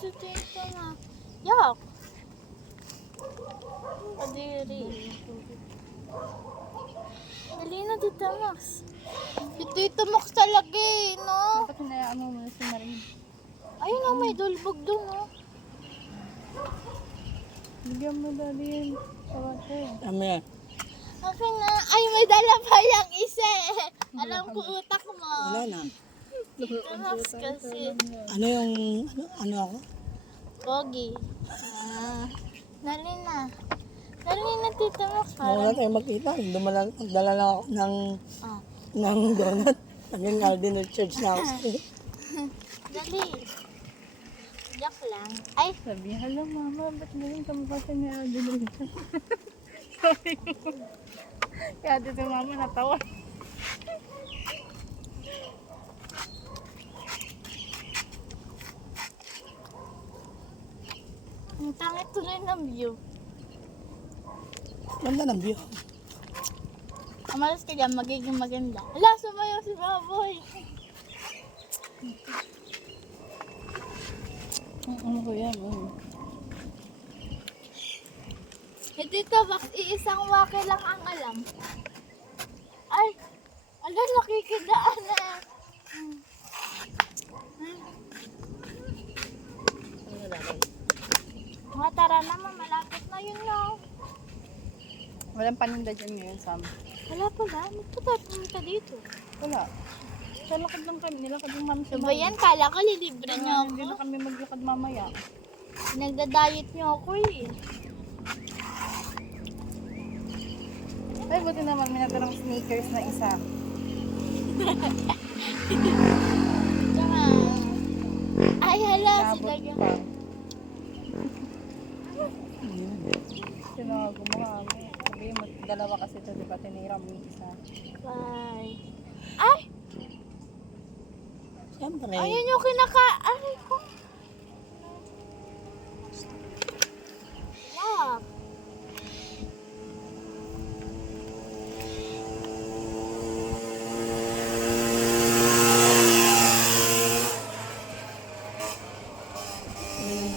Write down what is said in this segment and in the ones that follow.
si Tito na. Yak! Kadiri. Dali na, Tita Max. Si Tito Max talaga eh, no? Dapat hinayaan mo muna si Maring. Ayun o, may dulbog dun, no? Bigyan mo dali yun. Sa water. Tama yan. Okay na. Ay, may dala pa yung isa eh. Alam ko utak mo. Wala na. Tito Max kasi. Ano yung, ano ako? Pogi. Dali na. Dali na, Tito Max. Wala tayong magkita. Dala lang ako Ah. ng donut. Hanggang Alden Church na ako sa'yo. Dali. Joke lang. Ay, Sabi, hala mama, ba't ganyan kamukha siya ni Alden? Sabi ko. Kaya dito mama natawa. ang tangit tuloy ng view. Ganda ng view. Umalas ka dyan, magiging maganda. Hala, sumayaw si Baboy. Ano ko yan? Eh, Tito Max, iisang wake lang ang alam. Ay, ala, nakikidaan na. Mga tara naman, malapit na yun, no? Walang paninda dyan ngayon, Sam. Wala pala, magpatay pumunta dito. Wala. Sa lakad lang kami. Nilakad yung mami sa So ba yan? Kala ko lilibre niyo Hindi na ako. kami maglakad mamaya. Nagda-diet niyo ako eh. Ay, buti naman may natarang sneakers na isa. Tsaka, ay hala, Sabot silag pa. Sinago mo kami. Sabihin mo, dalawa kasi ito, di ba? Tinira mo yung isa. Bye. Ay! Siyempre. Ayun yung aray ko. Wow.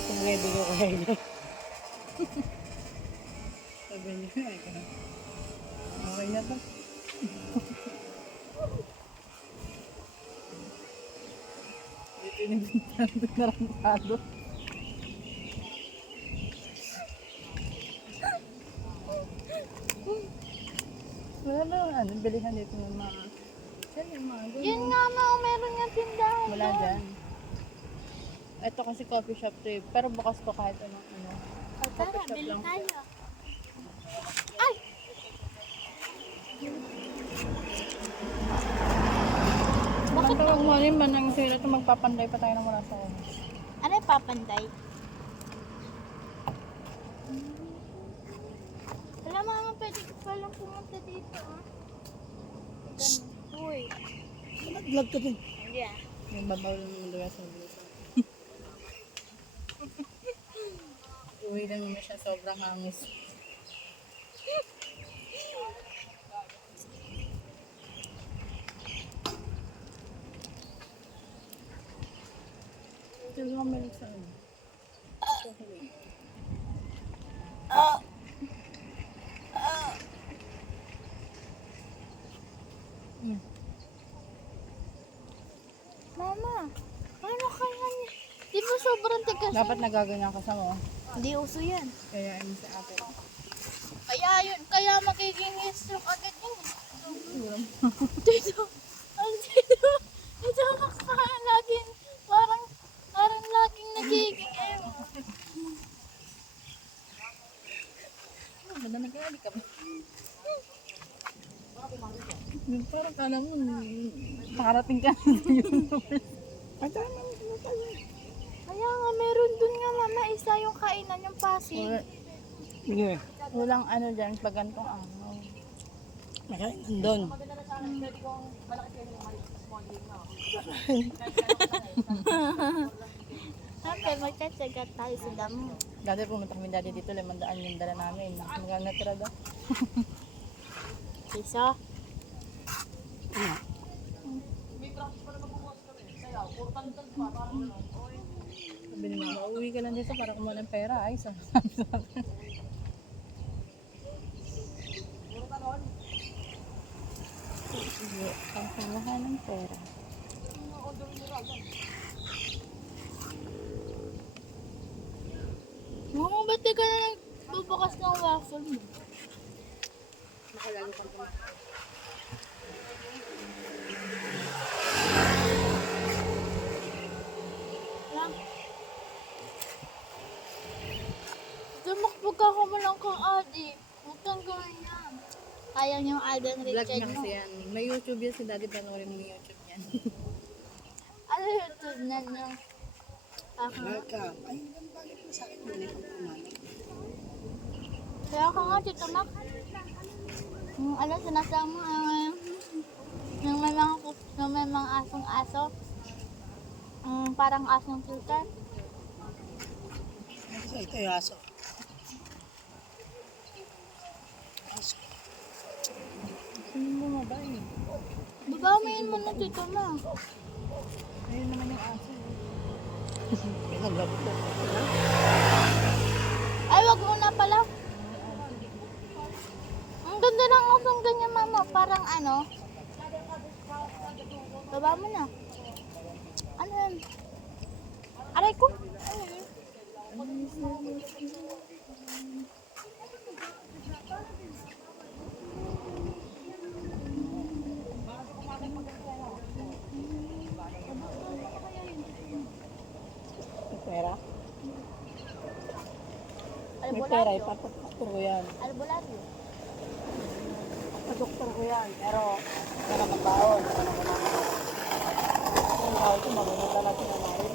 Kung ready ko kayo. Sabi niya, okay na to. Dito yung bintando narantado. Wala ba yung ano, bilihan dito ng mga... Saan yung mga ganun? Yun nga ma, meron nga tindahan. Wala doon. dyan. Ito kasi coffee shop to eh. Pero bukas to kahit anong ano. O tara, Coffee shop bili lang. tayo. Ay! Bakit Bakit mo rin man ang sila ito magpapanday pa tayo ng wala sa oras. ano yung papanday? Wala mama, pwede ko palang pumunta dito ah. Ganun. Uy. Nag-vlog ka din. Yeah. Yung babaw lang yung lugar sa bulsa. Uwi lang naman siya sobrang hangis. Ito lang meron sa ano. Mama, paano kaya niya? Di ba sobrang tigas? Dapat nagaganyan ka sa mo. Hindi uso yan. Kaya ayun sa ate. Kaya yun, kaya magiging stroke agad yun. Dito, ang dito, dito laging, parang laging nagiging Madami ka, di ka ba? Parang kala mo, nakarating ka na yun. Kaya nga, meron dun nga mama, isa yung kainan yung pasig. Sige. Walang ano dyan, pag gantong araw. Nakain nandun. Siyempre, magtsatsaga tayo sa damo. Dati pumunta kami dati dito, 500 yung dala namin. Magkano natira daw? Piso. Sabi ni mama, uwi ka lang dito para kumuha ng pera. Ay, sa Sige, pangkalahan ng pera. Mama, ba't di ka na nagbubukas ng waffle mo? Lang. Tumakbog ako mo lang kang Adi. Huwag kang gawin yan. Ayaw yung Alden Vlog Richard niya mo. kasi yan. May YouTube yan si Daddy, panoorin mo yung YouTube niyan. Ano YouTube na niya? Welcome. Ay, bakit mo sa akin mo nito kumain? Kaya ka nga, Tito Mac. Ano, sinasama yung may mga asong-aso. Parang asong filter. Kasi ito yung aso. Aso. Sino mo nga ba eh? Babamayin mo na, Tito Mac. Ayun naman yung aso. Pinagabot na. Ay, wag mo na pala. Ang ganda ng asong ganyan, Mama. Parang ano. Baba mo na. Ano yan? Aray ko. Ano yun? May pera? May pera, Albularyo. ipapapaktor ko yan. Albularyo. Ipapaktor ko yan. Pero, wala naman baon. Wala naman baon. Yung baon ko, mamunod na natin ang marit.